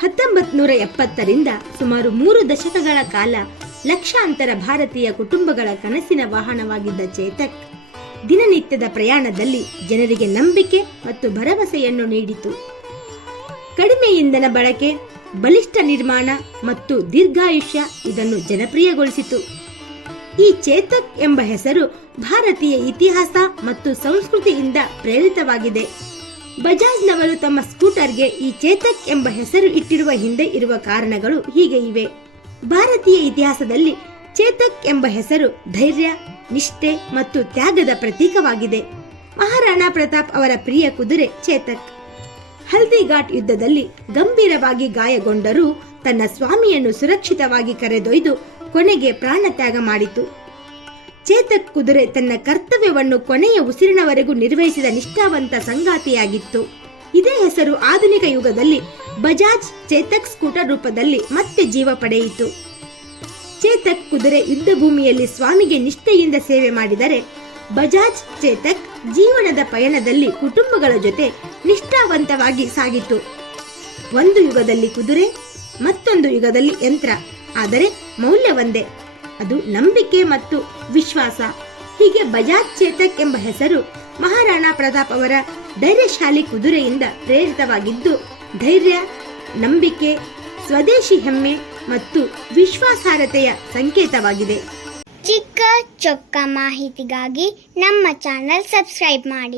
1970ರಿಂದ ಸುಮಾರು 3 ದಶಕಗಳ ಕಾಲ ಲಕ್ಷಾಂತರ ಭಾರತೀಯ ಕುಟುಂಬಗಳ ಕನಸಿನ ವಾಹನವಾಗಿದ್ದ ಚೇತಕ್ ದಿನನಿತ್ಯದ ಪ್ರಯಾಣದಲ್ಲಿ ಜನರಿಗೆ ನಂಬಿಕೆ ಮತ್ತು ಭರವಸೆಯನ್ನು ನೀಡಿತು. ಕಡಿಮೆ ಇಂಧನ ಬಳಕೆ, ಬಲಿಷ್ಠ ನಿರ್ಮಾಣ ಮತ್ತು ದೀರ್ಘಾಯುಷ್ಯ ಇದನ್ನು ಜನಪ್ರಿಯಗೊಳಿಸಿತು. ಈ ಚೇತಕ್ ಎಂಬ ಹೆಸರು ಭಾರತೀಯ ಇತಿಹಾಸ ಮತ್ತು ಸಂಸ್ಕೃತಿಯಿಂದ ಪ್ರೇರಿತವಾಗಿದೆ. ಬಜಾಜ್ನವರು ತಮ್ಮ ಸ್ಕೂಟರ್ಗೆ ಈ ಚೇತಕ್ ಎಂಬ ಹೆಸರು ಇಟ್ಟಿರುವ ಹಿಂದೆ ಇರುವ ಕಾರಣಗಳು ಹೀಗೆ ಇವೆ. ಭಾರತೀಯ ಇತಿಹಾಸದಲ್ಲಿ ಚೇತಕ್ ಎಂಬ ಹೆಸರು ಧೈರ್ಯ, ನಿಷ್ಠೆ ಮತ್ತು ತ್ಯಾಗದ ಪ್ರತೀಕವಾಗಿದೆ. ಮಹಾರಾಣಾ ಪ್ರತಾಪ್ ಅವರ ಪ್ರಿಯ ಕುದುರೆ ಚೇತಕ್ ಹಲ್ದಿಘಾಟ್ ಯುದ್ಧದಲ್ಲಿ ಗಂಭೀರವಾಗಿ ಗಾಯಗೊಂಡರೂ ತನ್ನ ಸ್ವಾಮಿಯನ್ನು ಸುರಕ್ಷಿತವಾಗಿ ಕರೆದೊಯ್ದು ಕೊನೆಗೆ ಪ್ರಾಣ ತ್ಯಾಗ ಮಾಡಿತು. ಚೇತಕ್ ಕುದುರೆ ತನ್ನ ಕರ್ತವ್ಯವನ್ನು ಕೊನೆಯ ಉಸಿರಿನವರೆಗೂ ನಿರ್ವಹಿಸಿದ ನಿಷ್ಠಾವಂತ ಸಂಗಾತಿಯಾಗಿತ್ತು. ಇದೇ ಹೆಸರು ಆಧುನಿಕ ಯುಗದಲ್ಲಿ ಬಜಾಜ್ ಚೇತಕ್ ಸ್ಕೂಟರ್ ರೂಪದಲ್ಲಿ ಮತ್ತೆ ಜೀವ ಪಡೆಯಿತು. ಚೇತಕ್ ಕುದುರೆ ಯುದ್ಧ ಭೂಮಿಯಲ್ಲಿ ಸ್ವಾಮಿಗೆ ನಿಷ್ಠೆಯಿಂದ ಸೇವೆ ಮಾಡಿದರೆ, ಬಜಾಜ್ ಚೇತಕ್ ಜೀವನದ ಪಯಣದಲ್ಲಿ ಕುಟುಂಬಗಳ ಜೊತೆ ನಿಷ್ಠಾವಂತವಾಗಿ ಸಾಗಿತು. ಒಂದು ಯುಗದಲ್ಲಿ ಕುದುರೆ, ಮತ್ತೊಂದು ಯುಗದಲ್ಲಿ ಯಂತ್ರ, ಆದರೆ ಮೌಲ್ಯ ಒಂದೇ, ಅದು ನಂಬಿಕೆ ಮತ್ತು ವಿಶ್ವಾಸ. ಹೀಗೆ ಬಜಾಜ್ ಚೇತಕ್ ಎಂಬ ಹೆಸರು ಮಹಾರಾಣಾ ಪ್ರತಾಪ್ ಅವರ ಧೈರ್ಯಶಾಲಿ ಕುದುರೆಯಿಂದ ಪ್ರೇರಿತವಾಗಿದ್ದು, ಧೈರ್ಯ, ನಂಬಿಕೆ, ಸ್ವದೇಶಿ ಹೆಮ್ಮೆ ಮತ್ತು ವಿಶ್ವಾಸಾರ್ಹತೆಯ ಸಂಕೇತವಾಗಿದೆ. ಚಿಕ್ಕ ಚೊಕ್ಕ ಮಾಹಿತಿಗಾಗಿ ನಮ್ಮ ಚಾನೆಲ್ ಸಬ್ಸ್ಕ್ರೈಬ್ ಮಾಡಿ.